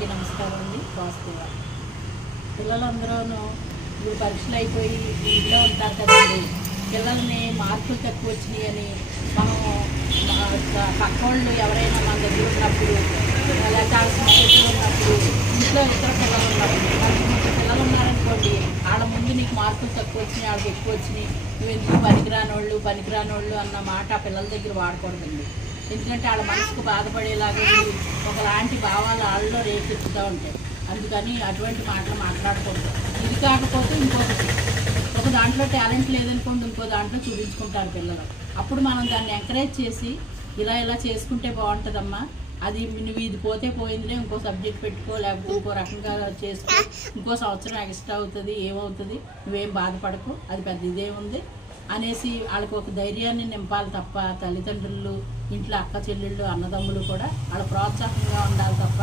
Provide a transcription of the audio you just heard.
అందరికీ నమస్కారం అండి. వాస్తవ పిల్లలందరూ ఇప్పుడు పరీక్షలు అయిపోయి ఇంట్లో ఉంటారు కదండి. పిల్లల్ని మార్కులు తక్కువ వచ్చినాయి అని మనం పక్క వాళ్ళు ఎవరైనా మన దగ్గర ఉన్నప్పుడు లేకపోతే స్నేహితులు ఉన్నప్పుడు ఇంట్లో ఇతర పిల్లలు ఉన్నప్పుడు మనకి పిల్లలు ఉన్నారనుకోండి, వాళ్ళ ముందు నీకు మార్కులు తక్కువ వచ్చినాయి, వాళ్ళకి ఎక్కువ వచ్చినాయి, నువ్వు ఎందుకు పనికిరాని వాళ్ళు అన్న మాట ఆ పిల్లల దగ్గర వాడకూడదండి. ఎందుకంటే వాళ్ళ మనసుకు బాధపడేలాగా ఒకలాంటి భావాలు వాళ్ళలో రేకెత్తుతూ ఉంటాయి. అందుకని అటువంటి మాటలు మాట్లాడకూడదు. ఇది కాకపోతే ఇంకొకటి, ఒక దాంట్లో టాలెంట్ లేదనుకోండి, ఇంకో దాంట్లో చూపించుకుంటారు పిల్లలు. అప్పుడు మనం దాన్ని ఎంకరేజ్ చేసి ఇలా చేసుకుంటే బాగుంటుందమ్మా, అది నువ్వు ఇది పోతే పోయిందిలే, ఇంకో సబ్జెక్ట్ పెట్టుకో, లేకపోతే ఇంకో రకంగా చేసుకో, ఇంకో సంవత్సరం ఎక్స్ట్రా అవుతుంది, ఏమవుతుంది, నువ్వేం బాధపడకు, అది పెద్ద ఇదేముంది అనేసి వాళ్ళకి ఒక ధైర్యాన్ని నింపాలి తప్ప, తల్లిదండ్రులు, ఇంట్లో అక్క చెల్లెళ్ళు, అన్నదమ్ములు కూడా వాళ్ళ ప్రోత్సాహంగా ఉండాలి తప్ప